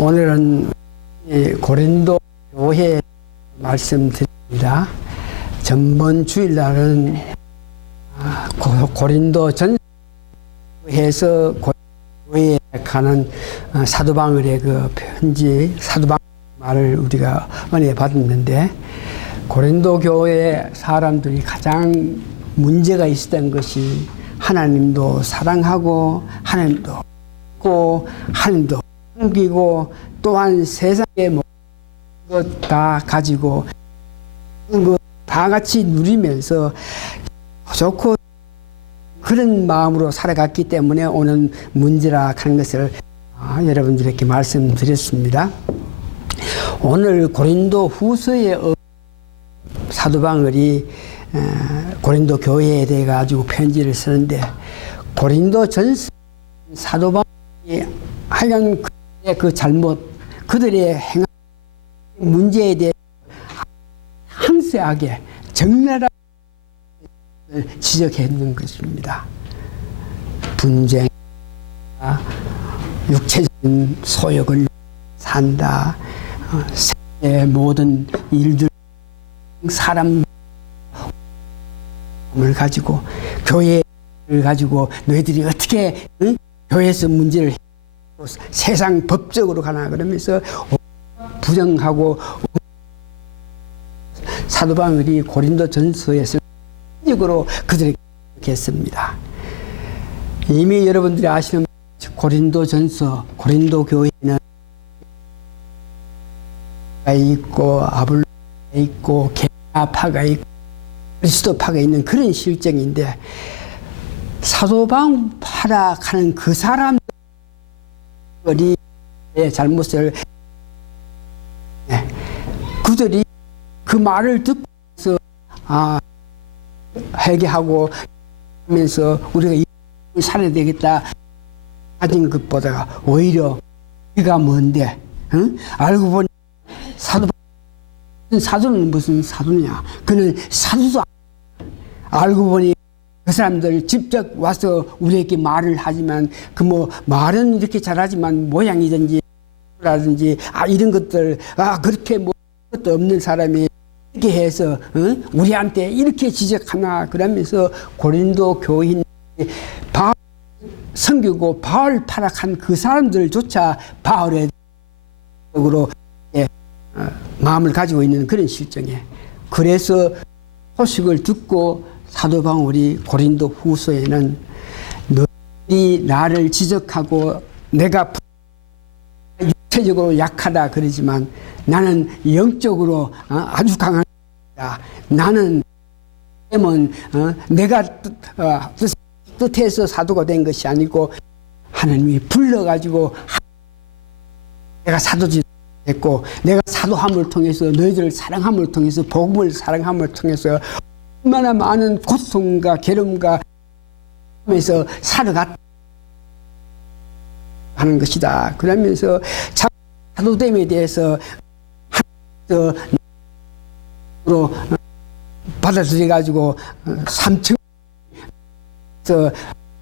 오늘은 고린도 교회 말씀드립니다. 전번 주일날은 고린도 전서에서 교회에 가는 사도 바울의 그 편지, 사도 바울 말을 우리가 은혜 받았는데, 고린도 교회 사람들이 가장 문제가 있었던 것이 하나님도 사랑하고 하나님도 믿고 하나님도 섬기고 또한 세상의 모든 것 다 가지고 다 같이 누리면서 좋고 그런 마음으로 살아갔기 때문에 오는 문제라 하는 것을 여러분들에게 말씀드렸습니다. 오늘 고린도 후서의 사도 바울이 고린도 교회에 대해 가지고 편지를 쓰는데, 고린도 전서 사도 바울이 하여간 그 잘못, 그들의 행한 문제에 대해 항세하게 적나라하게 지적했는 것입니다. 분쟁, 육체적인 소욕을 산다, 세상의 모든 일들, 사람을 가지고, 교회를 가지고 너희들이 어떻게 교회에서 문제를 세상 법적으로 가나 그러면서 부정하고, 사도 바울이 고린도 전서에서 적으로 그들에게 했습니다. 이미 여러분들이 아시는 고린도 전서, 고린도 교회는 있고 아볼로가 있고 게라파가 있고 그리스도파가 있는 그런 실정인데, 사도 바울 파락하는 그 사람들이 잘못을 그들이 그 말을 듣고서 회개하고 하면서 우리가 이 살아야 되겠다 하는 것보다 오히려 우리가 뭔데, 알고 보니 사도는 무슨 사도냐, 그는 사도도 알고 보니 그 사람들 직접 와서 우리에게 말을 하지만 그 말은 이렇게 잘하지만 모양이든지 라든지 이런 것들 그렇게 것도 없는 사람이 이렇게 해서 우리한테 이렇게 지적하나 그러면서 고린도 교인 바울 섬기고 바울 파락한 그 사람들조차 바울의 쪽으로 마음을 가지고 있는 그런 실정에, 그래서 소식을 듣고 사도 바울이 고린도 후서에는 너희 나를 지적하고 내가 육체적으로 약하다 그러지만 나는 영적으로 아주 강하다. 나는 내가 뜻해서 사도가 된 것이 아니고 하나님이 불러가지고 내가 사도지 됐고, 내가 사도함을 통해서 너희들을 사랑함을 통해서 복음을 사랑함을 통해서 얼마나 많은 고통과 괴로움과 하면서 살아갔다 하는 것이다. 그러면서 사도됨에 대해서 로 받아들여 가지고 3층에서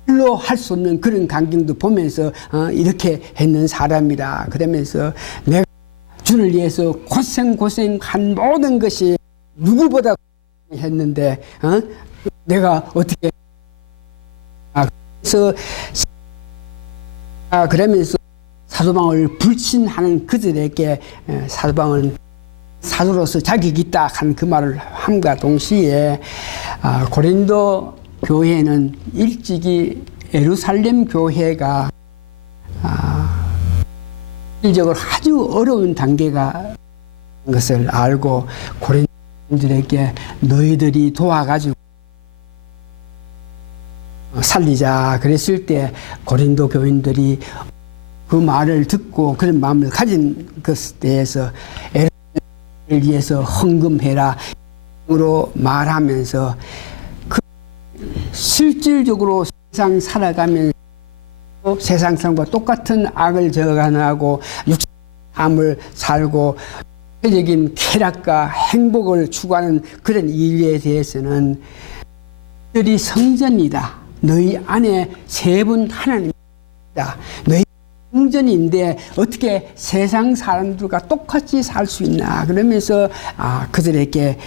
로 할 수 없는 그런 광경도 보면서 이렇게 했는 사람이다. 그러면서 내가 주를 위해서 고생한 모든 것이 누구보다 했는데 내가 어떻게 그러면서 사도 바울을 불신하는 그들에게 사도 바울은 사도로서 자격이 있다 한 그 말을 함과 동시에 고린도 교회는 일찍이 예루살렘 교회가 실질적으로 아주 어려운 단계가 것을 알고 고린도인들에게 너희들이 도와가지고 살리자 그랬을 때, 고린도 교인들이 그 말을 듣고 그런 마음을 가진 것에 대해서 예루살렘을 위해서 헌금해라 으로 말하면서 그 실질적으로 세상 살아가면서 세상 사람과 똑같은 악을 저간하고 육신의 삶을 살고 세적인 쾌락과 행복을 추구하는 그런 일에 대해서는 너희들이 성전이다. 너희 안에 세 분 하나님이다. 너희 성전인데 어떻게 세상 사람들과 똑같이 살 수 있나 그러면서 그들에게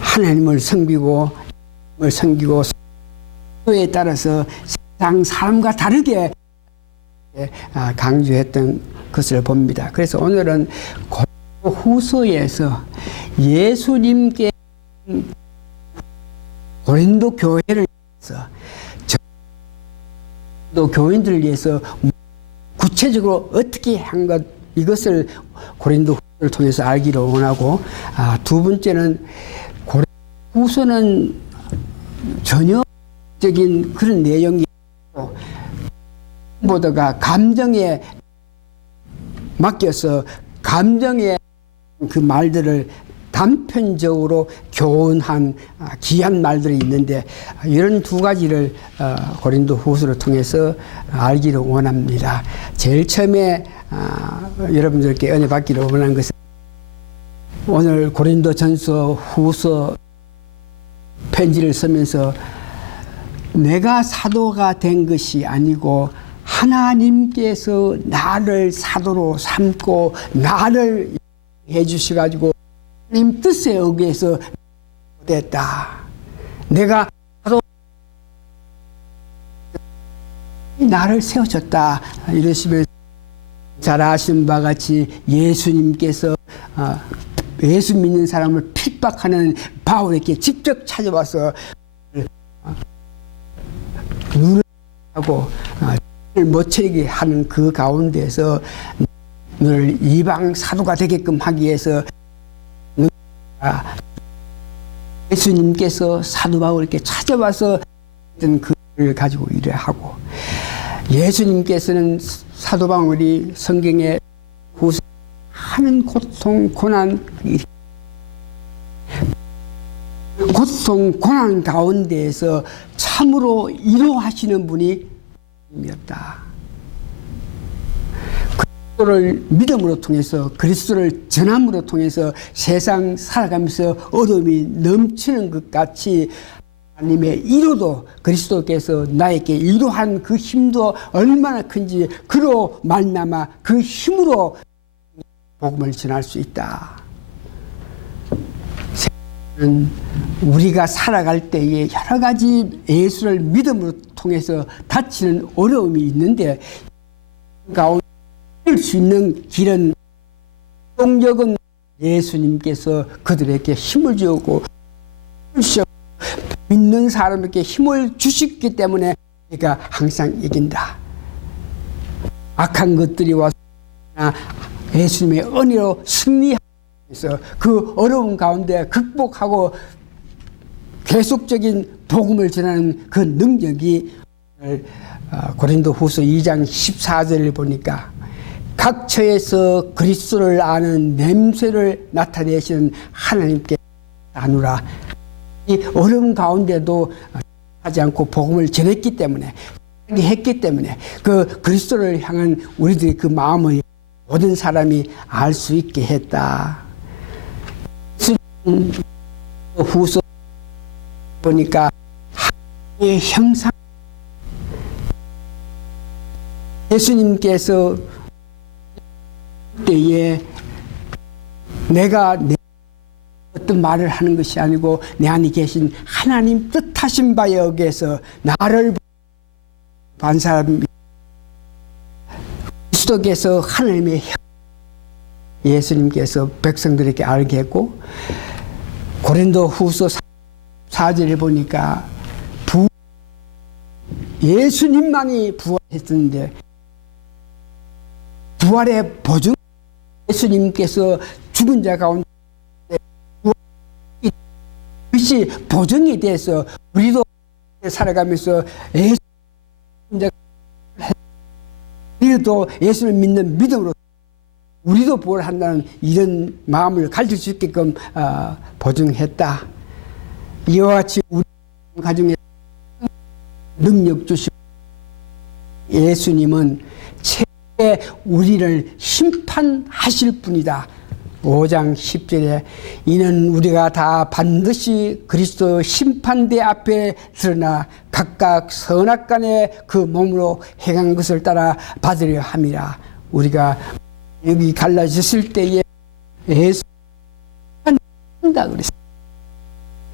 하나님을 섬기고 에 따라서 세상 사람과 다르게 강조했던 것을 봅니다. 그래서 오늘은 고린도후서에서 예수님께 고린도 교회를 위해서 또 교인들을 위해서 구체적으로 어떻게 한 것 이것을 고린도후서를 통해서 알기를 원하고 두 번째는 고린도후서는 전혀적인 그런 내용이 보다가 감정에 맡겨서 감정의 그 말들을 단편적으로 교훈한 귀한 말들이 있는데 이런 두 가지를 고린도후서를 통해서 알기를 원합니다. 제일 처음에 여러분들께 은혜 받기를 원하는 것은 오늘 고린도전서 후서 편지를 쓰면서 내가 사도가 된 것이 아니고 하나님께서 나를 사도로 삼고 나를 해주셔가지고 하나님 뜻에 의해서 됐다. 내가 사도 나를 세우셨다. 이러시면서 잘 아시는 바와 같이 예수님께서 예수 믿는 사람을 핍박하는 바울에게 직접 찾아와서 눈을 하고 못 차리게 하는 그 가운데서 너를 이방 사도가 되게끔 하기 위해서 예수님께서 사도 바울에게 찾아와서 그를 가지고 일을 하고 예수님께서는 사도 바울이 성경에 하는 고통, 고난 가운데에서 참으로 위로하시는 분이 였다. 그리스도를 믿음으로 통해서 그리스도를 전함으로 통해서 세상 살아가면서 어려움이 넘치는 것 같이 하나님의 위로도 그리스도께서 나에게 위로한 그 힘도 얼마나 큰지 그로 말미암아 그 힘으로 복음을 전할 수 있다. 우리가 살아갈 때에 여러 가지 예수를 믿음으로 통해서 닥치는 어려움이 있는데 가운데 수 있는 길은 동력은 예수님께서 그들에게 힘을 주고 믿는 사람에게 힘을 주시기 때문에 우리가 항상 이긴다. 악한 것들이 와서 예수님의 은혜로 승리하면서 그 어려운 가운데 극복하고 계속적인 복음을 전하는 그 능력이 고린도후서 2장 14절을 보니까 각 처에서 그리스도를 아는 냄새를 나타내시는 하나님께 나누라. 이 어려운 가운데도 하지 않고 복음을 전했기 때문에 했기 때문에 그 그리스도를 향한 우리들의 그 마음을 모든 사람이 알 수 있게 했다. 후서 보니까 하나님의 형상 예수님께서 때에 내가 어떤 말을 하는 것이 아니고 내 안에 계신 하나님 뜻하신 바에 의해서 나를 반 사람 그리스도께서 하나님의 예수님께서 백성들에게 알게 했고 고린도후서 4절에 보니까 예수님만이 부활했었는데 부활의 보증 예수님께서 죽은 자 가운데 그것이 보증이 돼서 우리도 살아가면서 우리도 예수를 믿는 믿음으로 우리도 부활한다는 이런 마음을 가질 수 있게끔 보증했다. 이와 같이 우리 가정에 능력 주시고 예수님은 우리를 심판하실 분이다. 5장 10절에 이는 우리가 다 반드시 그리스도 심판대 앞에 드러나 각각 선악간에 그 몸으로 행한 것을 따라 받으려 함이라. 우리가 여기 갈라졌을 때에 예수 심판한다 그랬어요.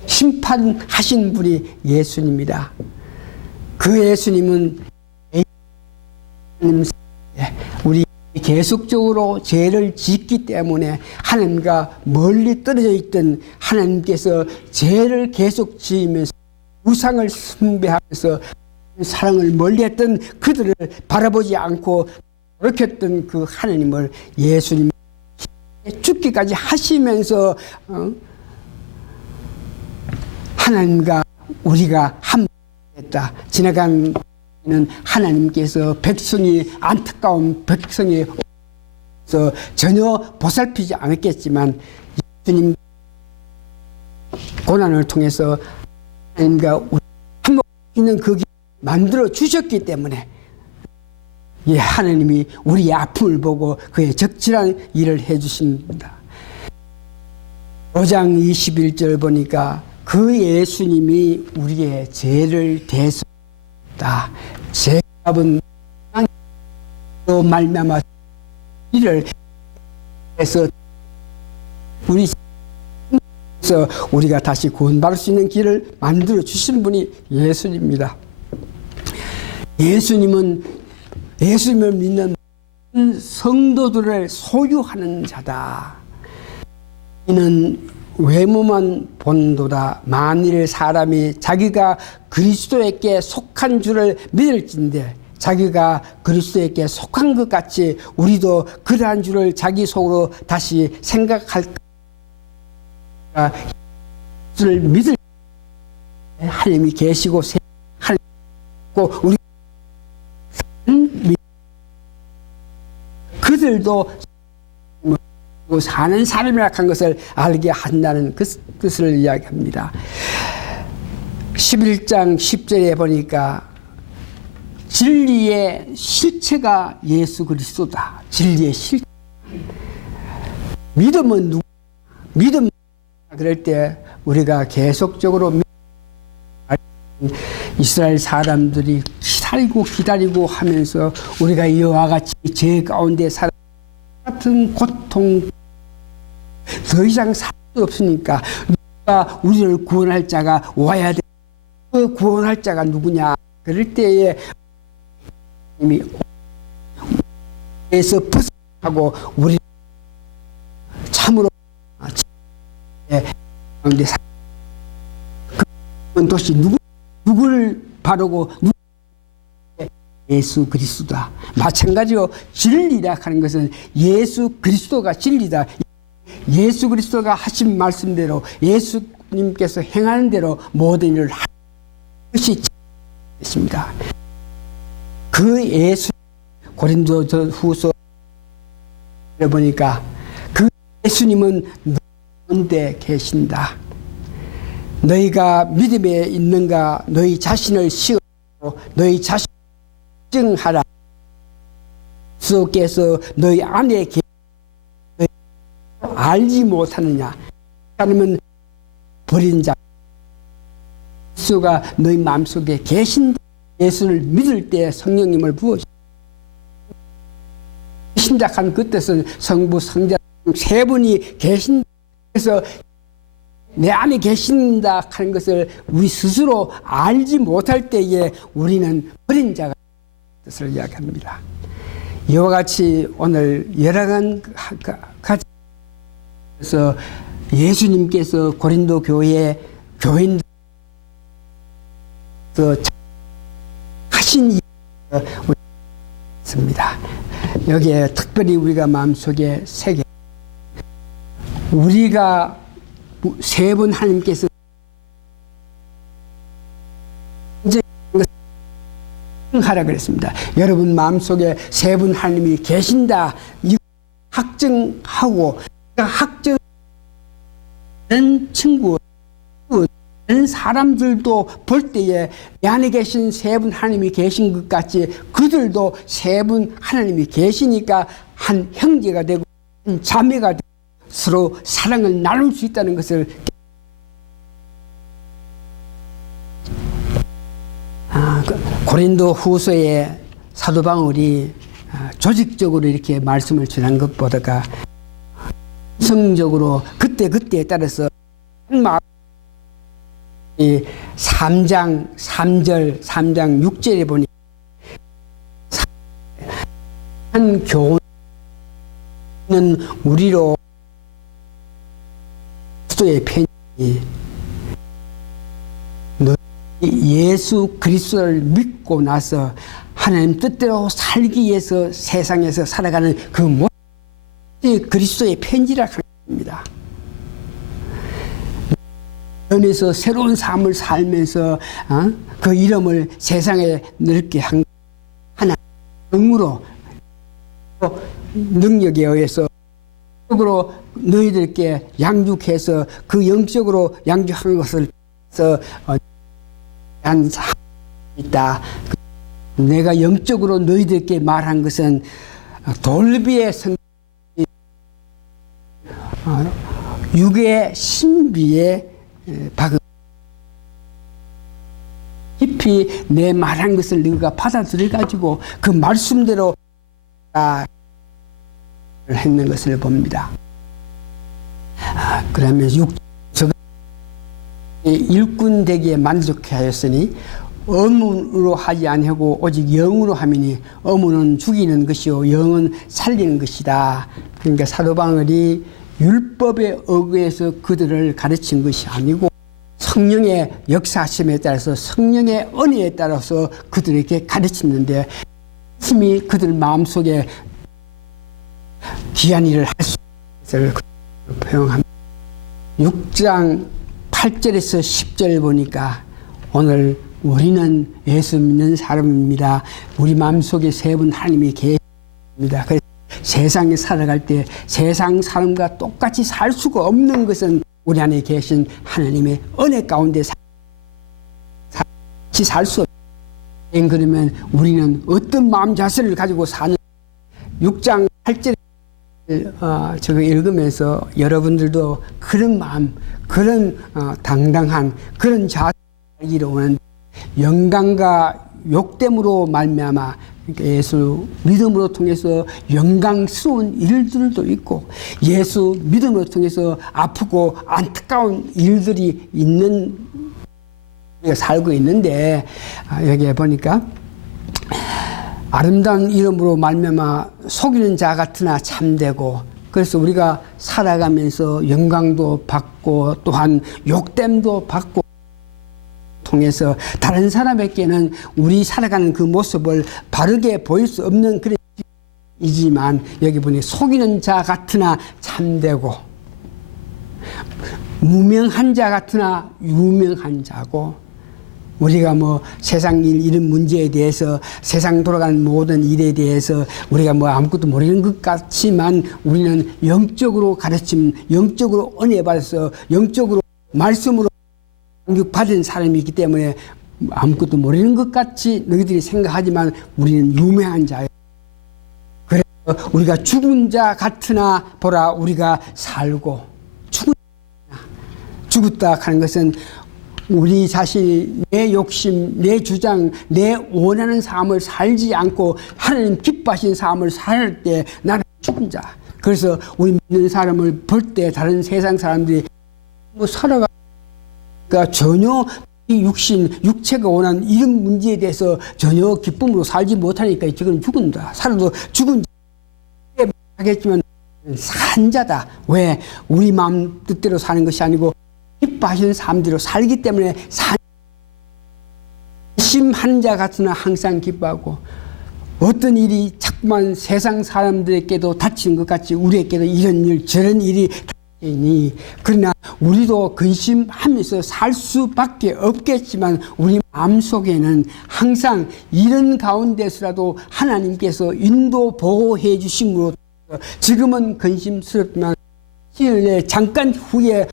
심판하신 분이 예수님이다. 그 예수님은 우리 계속적으로 죄를 짓기 때문에 하나님과 멀리 떨어져 있던 하나님께서 죄를 계속 지으면서 우상을 숭배하면서 사랑을 멀리했던 그들을 바라보지 않고 노력했던 그 하나님을 예수님 죽기까지 하시면서 하나님과 우리가 함께했다. 지나간 하나님께서 백성이 안타까운 백성이 전혀 보살피지 않았겠지만 예수님 고난을 통해서 하나님과 우리 한몫 있는 그 길을 만들어 주셨기 때문에 예, 하나님이 우리의 아픔을 보고 그의 적절한 일을 해주십니다. 5장 21절 보니까 그 예수님이 우리의 죄를 대속했다. 죄값은 또 말미암아 이를 해서 우리가 다시 구원받을 수 있는 길을 만들어 주신 분이 예수님입니다. 예수님을 믿는 성도들을 소유하는 자다. 이는 외모만 본도다. 만일 사람이 자기가 그리스도에게 속한 줄을 믿을진대 자기가 그리스도에게 속한 것 같이 우리도 그러한 줄을 자기 속으로 다시 생각할까. 그리스도를 믿을 하나님이 계시고 하나님고 우리 그들도 사는 사람이라 한 것을 알게 한다는 그 뜻을 이야기합니다. 11장 10절에 보니까 진리의 실체가 예수 그리스도다. 진리의 실체. 믿음은 누구? 믿음 그럴 때 우리가 계속적으로 이스라엘 사람들이 기다리고 하면서 우리가 이와 같이 죄 가운데 살아 같은 고통 더 이상 살 수 없으니까 누가 우리를 구원할 자가 와야 돼. 그 구원할 자가 누구냐? 그럴 때에 이미 에서 벗어나고 우리 참으로 가운데 그 도시 누구를 바르고 예수 그리스도다. 마찬가지로 진리라 하는 것은 예수 그리스도가 진리다. 예수 그리스도가 하신 말씀대로 예수님께서 행하는 대로 모든 일을 하는 것이 있습니다. 그 예수 고린도후서 보니까 그 예수님은 너희데 계신다. 너희가 믿음에 있는가 너희 자신을 시험하고 너희 자신 증하라. 그리스도께서 너희 안에 너희 알지 못하느냐? 하나님은 버린 자. 그리스도가 너희 마음속에 계신다. 예수를 믿을 때 성령님을 부어주신다. 신작한 그 뜻은 성부, 성자 세 분이 계신다. 그래서 내 안에 계신다 하는 것을 우리 스스로 알지 못할 때에 우리는 버린 자가 뜻을 이야기합니다. 이와 같이 오늘 여러 가지 그래서 예수님께서 고린도 교인들 하신 일을 있습니다. 여기에 특별히 우리가 마음속에 새겨 우리가 세 번 하나님께서 하라 그랬습니다. 여러분 마음속에 세 분 하나님이 계신다. 이 확증하고 확증 친구 다른 사람들도 볼 때에 내 안에 계신 세 분 하나님이 계신 것 같이 그들도 세 분 하나님이 계시니까 한 형제가 되고 한 자매가 되고 서로 사랑을 나눌 수 있다는 것을 고린도 후서에 사도 바울이 조직적으로 이렇게 말씀을 전한 것보다가 성적으로 그때에 따라서 한 마음 3장 3절 3장 6절에 보니 한 교훈은 우리로 그리스도의 편지 예수 그리스도를 믿고 나서 하나님 뜻대로 살기 위해서 세상에서 살아가는 그 모든 그리스도의 편지라 합니다. 연에서 새로운 삶을 살면서 그 이름을 세상에 넓게 한 하나님 영으로 능력에 의해서 영적으로 너희들께 양육해서 그 영적으로 양육한 것을 한 사람이 있다. 내가 영적으로 너희들께 말한 것은 돌비의 성 육의 신비에 박은 깊이 내 말한 것을 너희가 받아들여가지고 그 말씀대로 했는 것을 봅니다. 그러면 일꾼 되기에 만족하였으니 어문으로 하지 아니하고 오직 영으로 하미니 어문은 죽이는 것이요 영은 살리는 것이다. 그러니까 사도 바울이 율법에 의거해서 그들을 가르친 것이 아니고 성령의 역사하심에 따라서 성령의 은혜에 따라서 그들에게 가르치는데 힘이 그들 마음속에 귀한 일을 할 수 있을 것을 표현합니다. 6장 8절에서 10절 보니까 오늘 우리는 예수 믿는 사람입니다. 우리 마음속에 세 분 하나님이 계십니다. 그래서 세상에 살아갈 때 세상 사람과 똑같이 살 수가 없는 것은 우리 안에 계신 하나님의 은혜 가운데 같이 살 수 없는. 그러면 우리는 어떤 마음 자세를 가지고 사는 6장 8절 저거 읽으면서 여러분들도 그런 마음, 그런 당당한 그런 자세를 이루는 영광과 욕됨으로 말미암아 예수 믿음으로 통해서 영광스러운 일들도 있고 예수 믿음으로 통해서 아프고 안타까운 일들이 있는 우리가 살고 있는데 여기에 보니까 아름다운 이름으로 말미암아 속이는 자 같으나 참되고 그래서 우리가 살아가면서 영광도 받고 또한 욕됨도 받고 통해서 다른 사람에게는 우리 살아가는 그 모습을 바르게 보일 수 없는 그런 이지만 여기 보니 속이는 자 같으나 참되고 무명한 자 같으나 유명한 자고 우리가 뭐 세상 일 이런 문제에 대해서 세상 돌아가는 모든 일에 대해서 우리가 뭐 아무것도 모르는 것 같지만 우리는 영적으로 가르침 영적으로 은혜 받아서 영적으로 말씀으로 받은 사람이기 때문에 아무것도 모르는 것 같이 너희들이 생각하지만 우리는 유명한 자예요. 그래서 우리가 죽은 자 같으나 보라 우리가 살고 죽었다 하는 것은 우리 자신이 내 욕심, 내 주장, 내 원하는 삶을 살지 않고 하나님 기뻐하신 삶을 살 때 나는 죽은 자. 그래서 우리 믿는 사람을 볼 때 다른 세상 사람들이 뭐 살아가 그러니까 전혀 이 육체가 원하는 이런 문제에 대해서 전혀 기쁨으로 살지 못하니까 지금 죽은다. 살아도 죽은 자 하겠지만 산 자다. 왜? 우리 마음 뜻대로 사는 것이 아니고 기뻐하시는 삶대로 살기 때문에 심한 자 같으나 항상 기뻐하고 어떤 일이 자꾸만 세상 사람들에게도 닥치는 것 같이 우리에게도 이런 일 저런 일이 닥치니 그러나 우리도 근심하면서 살 수밖에 없겠지만 우리 마음속에는 항상 이런 가운데서라도 하나님께서 인도 보호해 주심으로 지금은 근심스럽지만 잠깐 후에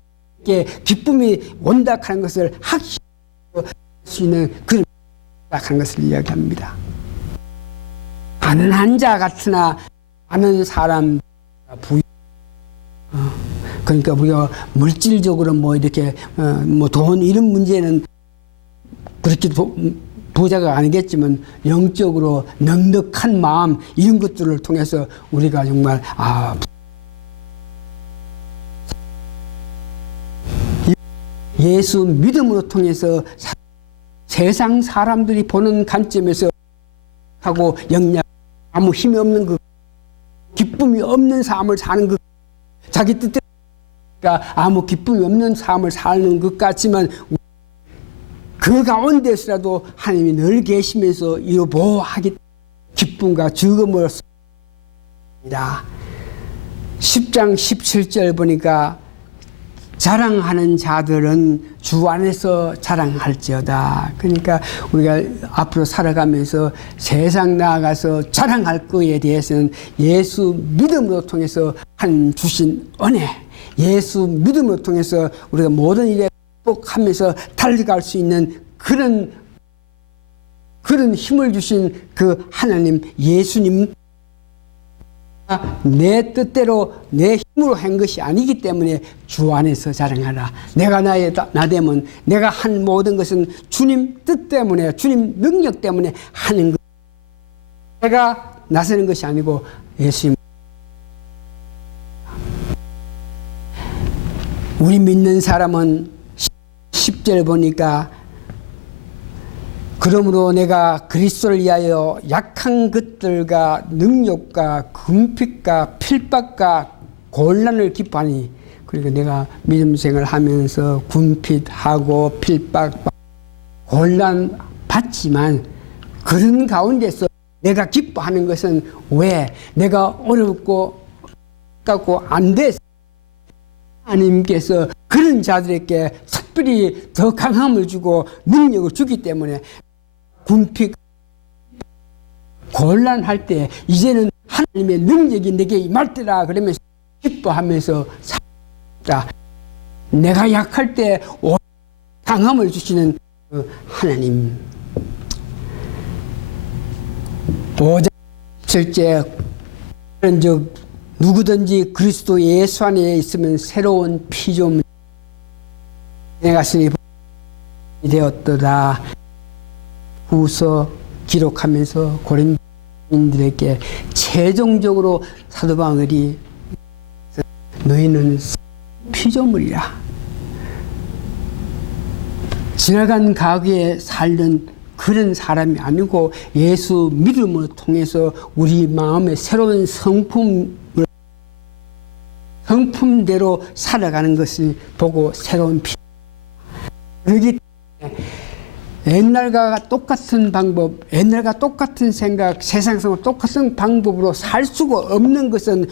기쁨이 온다 하는 것을 확실히 할 수 있는 그런 하는 것을 이야기합니다. 가난한 자 같으나 많은 사람 부유 그러니까 우리가 물질적으로 뭐 이렇게 뭐 돈 이런 문제는 그렇게 부자가 아니겠지만 영적으로 넉넉한 마음 이런 것들을 통해서 우리가 정말 예수 믿음으로 통해서 세상 사람들이 보는 관점에서 하고 영양 아무 힘이 없는 그 기쁨이 없는 삶을 사는 그 자기 뜻대로 아무 기쁨이 없는 삶을 사는 것 같지만 그 가운데서라도 하나님이 늘 계시면서 이루보하기 기쁨과 즐거움을 씁니다. 10장 17절 보니까 자랑하는 자들은 주 안에서 자랑할지어다. 그러니까 우리가 앞으로 살아가면서 세상 나아가서 자랑할 거에 대해서는 예수 믿음으로 통해서 한 주신 은혜, 예수 믿음으로 통해서 우리가 모든 일에 극복하면서 달려갈 수 있는 그런 힘을 주신 그 하나님 예수님, 내 뜻대로 내 힘으로 한 것이 아니기 때문에 주 안에서 자랑하라. 내가 나 되면 내가 한 모든 것은 주님 뜻 때문에, 주님 능력 때문에 하는 것. 내가 나서는 것이 아니고 예수님. 우리 믿는 사람은 10절 보니까 그러므로 내가 그리스도를 위하여 약한 것들과 능력과 궁핍과 필박과 곤란을 기뻐하니. 그러니까 내가 믿음 생활을 하면서 궁핍하고 필박 곤란 받지만 그런 가운데서 내가 기뻐하는 것은 왜? 내가 어렵고 갖고 안 돼서 하나님께서 그런 자들에게 특별히 더 강함을 주고 능력을 주기 때문에 궁핍 곤란할 때 이제는 하나님의 능력이 내게 임할 때라 그러면서 기뻐하면서 살다. 내가 약할 때 강함을 주시는 그 하나님. 5장 7절 즉 누구든지 그리스도 예수 안에 있으면 새로운 피조물 내가 신이 되었도다. 후서 기록하면서 고린도인들에게 최종적으로 사도 바울이 너희는 피조물이라. 지나간 과거에 살던 그런 사람이 아니고 예수 믿음을 통해서 우리 마음에 새로운 성품대로 살아가는 것을 보고 새로운 그렇기 때문에 옛날과 똑같은 방법, 옛날과 똑같은 생각, 세상에서 똑같은 방법으로 살 수가 없는 것은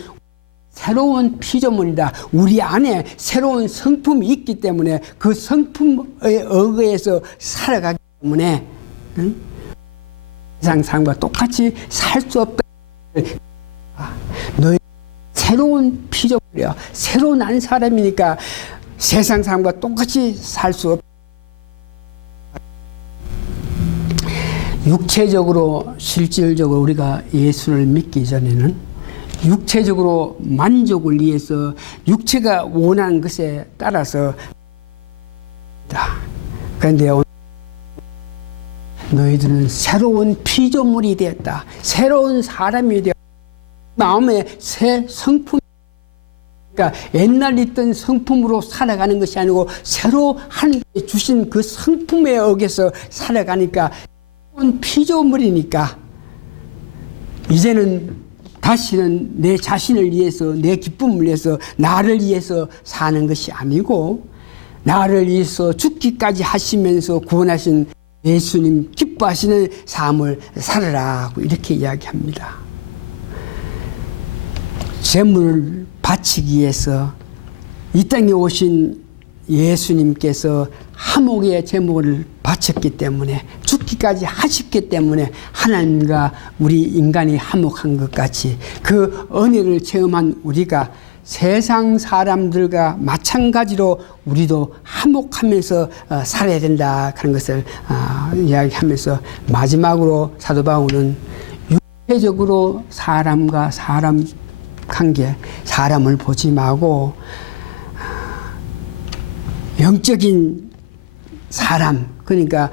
새로운 피조물이다. 우리 안에 새로운 성품이 있기 때문에 그 성품에 의해서 살아가기 때문에 세상 사람과 똑같이 살 수 없다. 너희 새로운 피조물이야. 새로 난 사람이니까 세상 사람과 똑같이 살 수 없다. 육체적으로 실질적으로 우리가 예수를 믿기 전에는 육체적으로 만족을 위해서 육체가 원하는 것에 따라서 그런데 너희들은 새로운 피조물이 되었다. 새로운 사람이 되었다. 마음에 새 성품, 그러니까 옛날 있던 성품으로 살아가는 것이 아니고 새로 하나님께 주신 그 성품에 의해서 살아가니까 새로운 피조물이니까 이제는 다시는 내 자신을 위해서, 내 기쁨을 위해서, 나를 위해서 사는 것이 아니고 나를 위해서 죽기까지 하시면서 구원하신 예수님 기뻐하시는 삶을 살아라고 이렇게 이야기합니다. 재물을 바치기 위해서 이 땅에 오신 예수님께서 화목의 제물을 바쳤기 때문에 죽기까지 하셨기 때문에 하나님과 우리 인간이 화목한 것 같이 그 은혜를 체험한 우리가 세상 사람들과 마찬가지로 우리도 화목하면서 살아야 된다 하는 것을 이야기하면서 마지막으로 사도 바울은 육체적으로 사람과 사람 관계, 사람을 보지 말고 영적인 사람, 그러니까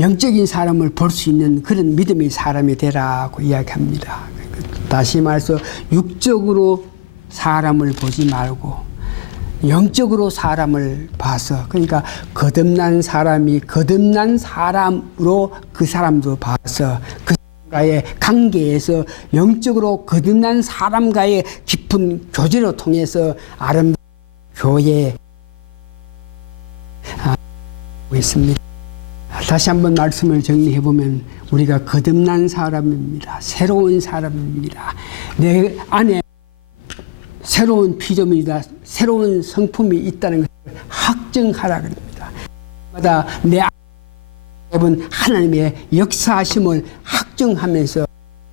영적인 사람을 볼 수 있는 그런 믿음의 사람이 되라고 이야기합니다. 다시 말해서 육적으로 사람을 보지 말고 영적으로 사람을 봐서, 그러니까 거듭난 사람이 거듭난 사람으로 그 사람도 봐서 그 사람과의 관계에서 영적으로 거듭난 사람과의 깊은 교제로 통해서 아름다운 교회 있습니다. 다시 한번 말씀을 정리해 보면 우리가 거듭난 사람입니다. 새로운 사람입니다. 내 안에 새로운 피조물이다, 새로운 성품이 있다는 것을 확증하라 그럽니다. 마다 내 안에 하나님의 역사하심을 확증하면서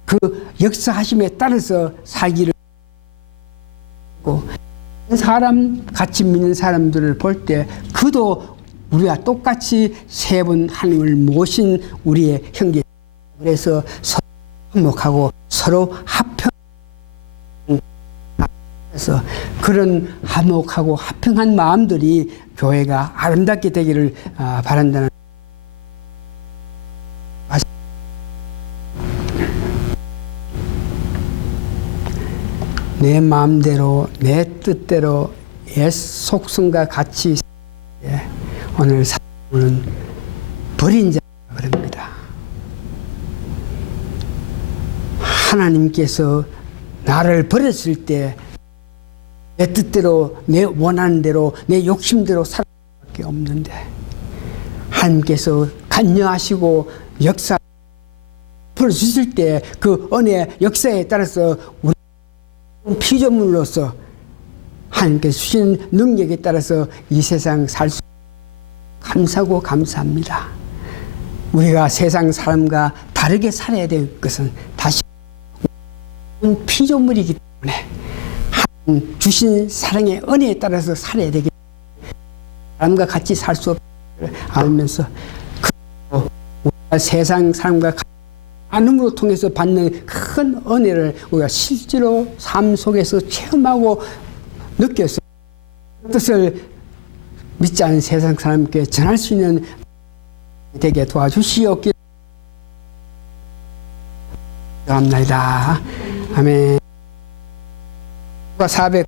그 역사하심에 따라서 살기를 하고, 사람 같이 믿는 사람들을 볼 때 그도 우리가 똑같이 세 분 하나님을 모신 우리의 형제, 그래서 서로 화목하고 서로 합평, 그래서 그런 화목하고 합평한 마음들이 교회가 아름답게 되기를 바란다는. 내 마음대로 내 뜻대로 옛 속성과 같이 오늘 사람은 버린 자라 그럽니다. 하나님께서 나를 버렸을 때 내 뜻대로 내 원하는 대로 내 욕심대로 살아갈 수밖에 없는데, 하나님께서 간여하시고 역사 풀어주실 때 그 은혜 역사에 따라서 우리 피조물로서 하나님께서 주신 능력에 따라서 이 세상 살 수 감사하고 감사합니다. 우리가 세상 사람과 다르게 살아야 될 것은 다시 피조물이기 때문에 하나님 주신 사랑의 은혜에 따라서 살아야 되기 때문에 사람과 같이 살 수 없음을 알면서 우리가 세상 사람과 같이 나눔으로 통해서 받는 큰 은혜를 우리가 실제로 삶 속에서 체험하고 느껴서 뜻을 믿지 않은 세상 사람께 전할 수 있는 되게 도와주시옵기를 감사합니다. 아멘. 400